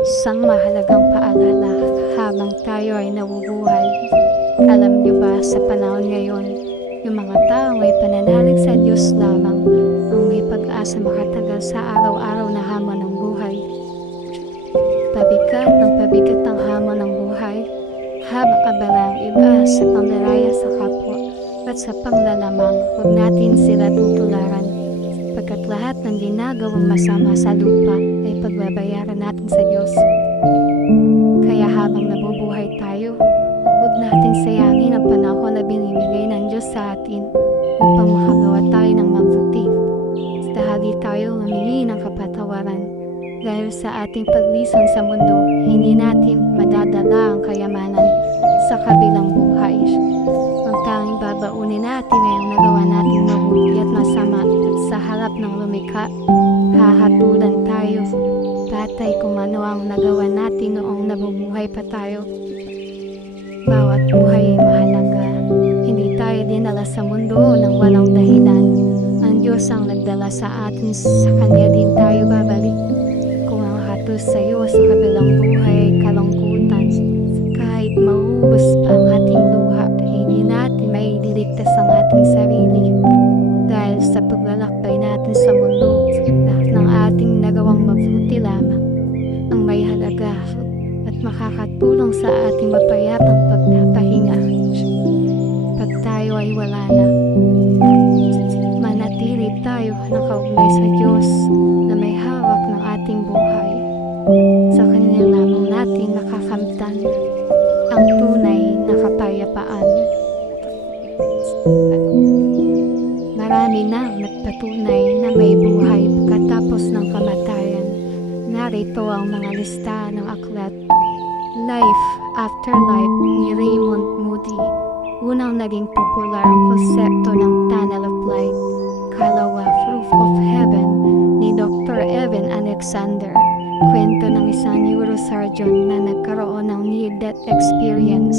Isang mahalagang paalala habang tayo ay nabubuhay. Alam niyo ba sa panahon ngayon, yung mga taong may pananalig sa Diyos lamang ang may pag-asa makatagal sa araw-araw na hamon ng buhay. Pabigat ang hamon ng buhay, habang abala ang iba sa panglaraya sa kapwa at sa panglalamang, huwag natin sila tutularan. Pagkat lahat ng ginagawang masama sa lupa ay pagbabayaran natin sa Diyos. Kaya habang nabubuhay tayo, huwag natin sayangin ang panahon na binibigay ng Diyos sa atin upang makagawa tayo ng mabuti. Dahil tayo humingi ng kapatawaran dahil sa ating paglisan sa mundo, hindi natin madadala ang kayamanan sa kabilang buhay. Ang tanging babaunin natin ay ang nagawa nating mabuti at masama at sa harap ng lumikha, hahatulan tayo. Patay kung ano ang nagawa natin noong nabubuhay pa tayo. Bawat buhay ay mahalaga. Hindi tayo dinala sa mundo ng walang dahilan. Ang Diyos ang nagdala sa atin, sa Kanya din tayo babalik. Kung ang hatos sa iyo sa kabilang buhay ay kalungkutan, kahit maubos pa ang ating luha, hindi natin maidiligtas ang ating sarili. Dahil sa paglalakbay natin sa mundo, lahat ng ating nagawang mabuti lamang ang may halaga at makakatulong sa ating mapayapang pagpapahinga. Pag tayo ay wala na, manatili tayo nakaugnay sa Diyos na may hawak ng ating buhay. Sa Kanya lamang natin makakamtan ang tunay na kapayapaan. Marami na nagpatunay na may buhay pagkatapos ng kamatayan. Narito ang mga lista ng aklat. Life After Life ni Raymond Moody. Unang naging popular ang konsepto ng Tunnel of Light. Kalawa, Proof of Heaven ni Dr. Evan Alexander. Kwento ng isang neurosurgeon na nagkaroon ng near-death experience.